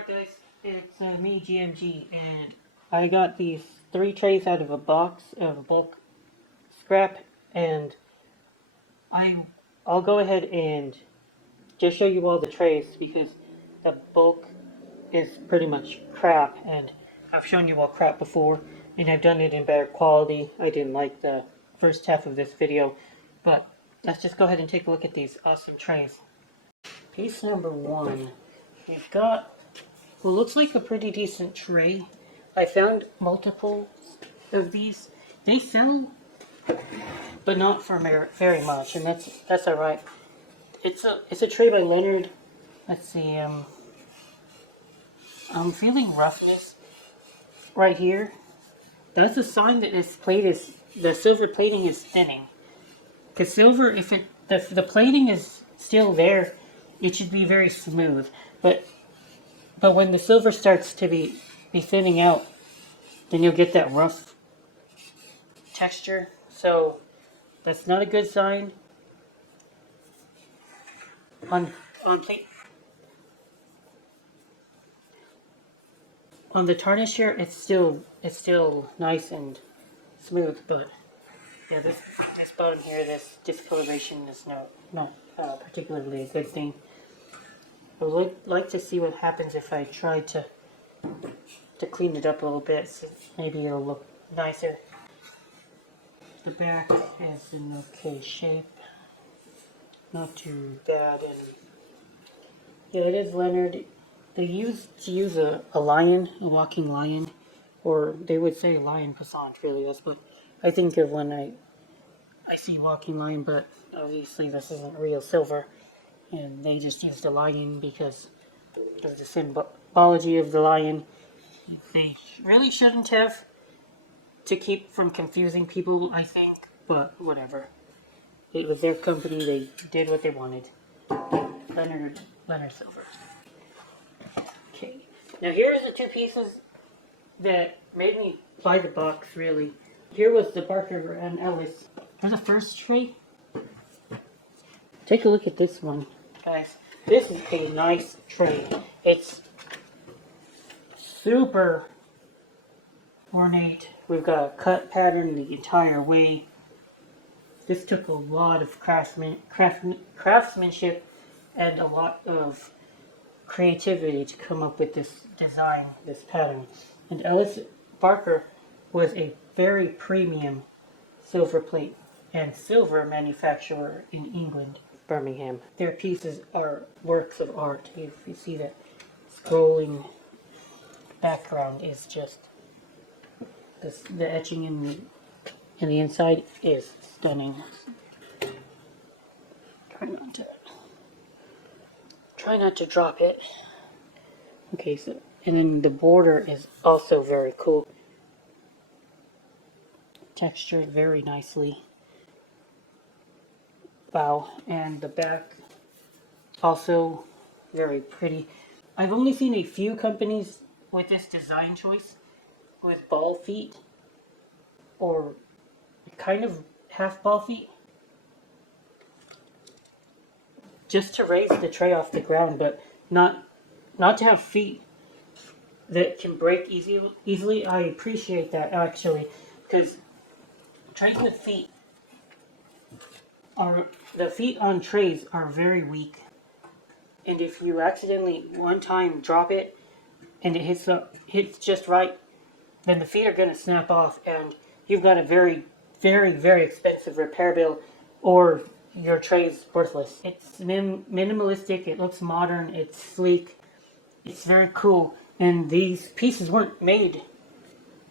Alright guys, it's me GMG, and I got these 3 trays out of a box of bulk scrap, and I'll go ahead and just show you all the trays because the bulk is pretty much crap, and I've shown you all crap before, and I've done it in better quality. I didn't like the first half of this video, but let's just go ahead and take a look at these awesome trays. Piece number 1, we've got what looks like a pretty decent tray. I found multiple of these. They sell, but not for very much, and that's alright. It's a tray by Leonard. Let's see. I'm feeling roughness right here. That's a sign that the silver plating is thinning. Because silver, if the plating is still there, it should be very smooth. But when the silver starts to be thinning out, then you'll get that rough texture. So that's not a good sign. On the tarnish here, it's still nice and smooth, but yeah, this bottom here, this discoloration is not particularly a good thing. I would like to see what happens if I try to clean it up a little bit, so maybe it'll look nicer. The back is in okay shape, not too bad, and yeah, it is Leonard. They used to use a lion, a walking lion, or they would say lion passant, really. That's what I think of when I see walking lion, but obviously this isn't real silver, and they just used a lion because of the symbology of the lion. They really shouldn't have, to keep from confusing people, I think, but whatever. It was their company, they did what they wanted. Leonard Silver. Okay, now here are the 2 pieces that made me buy the box, really. Here was the Barker and Ellis. For the first tray, take a look at this one, guys. This is a nice tray. It's super ornate. We've got a cut pattern the entire way. This took a lot of craftsmanship and a lot of creativity to come up with this design, this pattern. And Ellis Barker was a very premium silver plate and silver manufacturer in England, Birmingham. Their pieces are works of art. If you see that scrolling background is just the etching in the inside is stunning. Try not to drop it. Okay, so and then the border is also very cool. Textured very nicely. Wow, and the back also very pretty. I've only seen a few companies with this design choice with ball feet or kind of half ball feet, just to raise the tray off the ground, but not to have feet that can break easily. I appreciate that, actually, because trays with feet the feet on trays are very weak, and if you accidentally one time drop it and it hits just right, then the feet are going to snap off, and you've got a very, very, very expensive repair bill, or your tray is worthless. It's minimalistic, it looks modern, it's sleek, it's very cool, and these pieces weren't made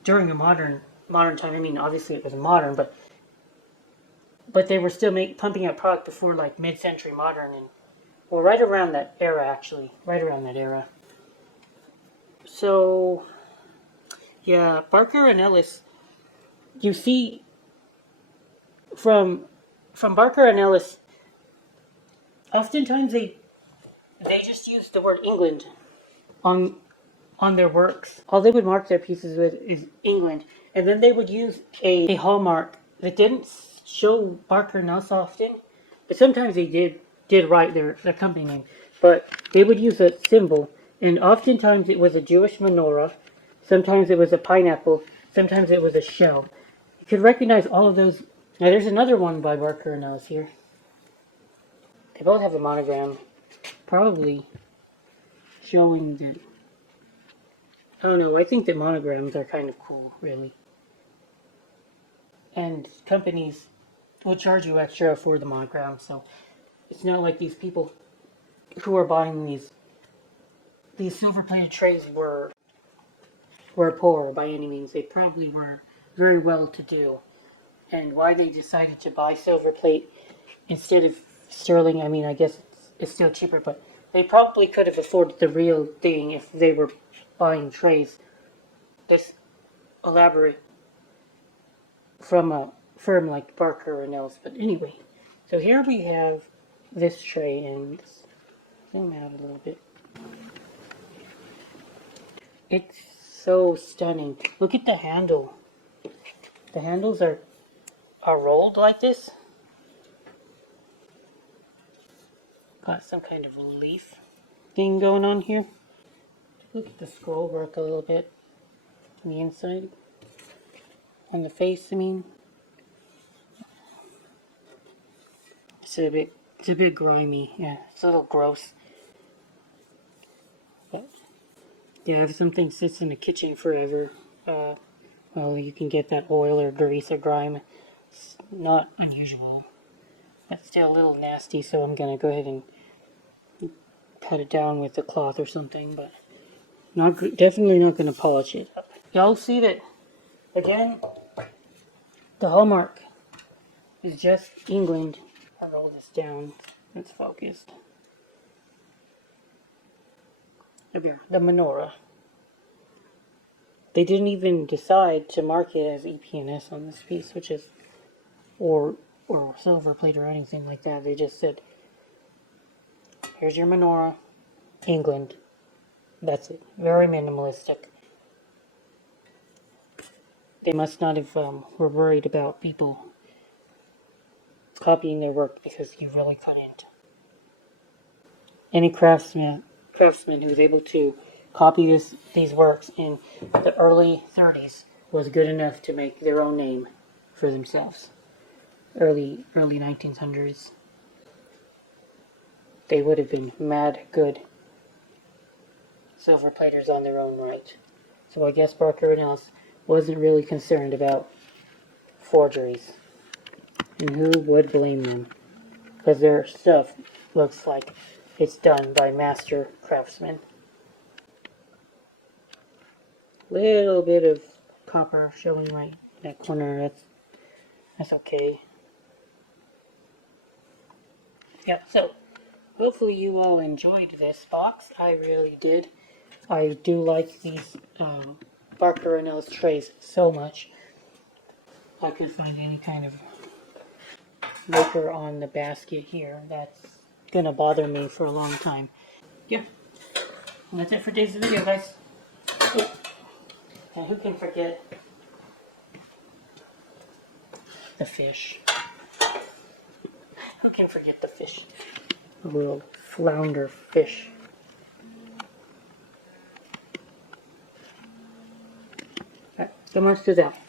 during a modern time. I mean, obviously it was modern, but they were still pumping out product before like mid-century modern, and well, right around that era, actually, right around that era. So yeah, Barker and Ellis. You see, from Barker and Ellis, oftentimes they just use the word England on their works. All they would mark their pieces with is England, and then they would use a hallmark that didn't show Barker and Ellis often, but sometimes they did write their company name. But they would use a symbol And oftentimes it was a Jewish menorah, sometimes it was a pineapple, sometimes it was a shell. You could recognize all of those. Now there's another one by Barker and Ellis here. They both have a monogram, probably showing that. I don't know, I think that monograms are kind of cool, really. And companies will charge you extra for the monogram, so it's not like these people who are buying these silver-plated trays were poor by any means. They probably were very well-to-do. And why they decided to buy silver plate instead of sterling, I mean, I guess it's still cheaper, but they probably could have afforded the real thing if they were buying trays this elaborate from a firm like Barker and Ellis. But anyway, so here we have this tray, and zoom out a little bit. It's so stunning. Look at the handle. The handles are rolled like this. Got some kind of leaf thing going on here. Look at the scroll work a little bit on the inside. On the face, I mean. It's a bit grimy. Yeah, it's a little gross. But yeah, if something sits in the kitchen forever, well, you can get that oil or grease or grime. It's not unusual, but still a little nasty. So I'm gonna go ahead and cut it down with a cloth or something, but definitely not gonna polish it up. Y'all see that again? The hallmark is just England. I'll roll this down. It's focused. There, the menorah. They didn't even decide to mark it as EPNS on this piece, which is, or silver plate or anything like that. They just said, here's your menorah, England. That's it. Very minimalistic. They must not have were worried about people copying their work, because you really couldn't. Any craftsman who was able to copy these works in the early 30s was good enough to make their own name for themselves. Early 1900s. They would have been mad good silver platers on their own right. So I guess Barker and Ellis wasn't really concerned about forgeries. And who would blame them? Because their stuff looks like it's done by master craftsmen. Little bit of copper showing right in that corner. That's okay. Yeah, so hopefully you all enjoyed this box. I really did. I do like these Barker and Ellis trays so much. I couldn't find any kind of maker on the basket here. That's gonna bother me for a long time. Yeah, and that's it for today's video, guys. Oh. And who can forget the fish? Who can forget the fish? The little flounder fish. Alright, so much to that.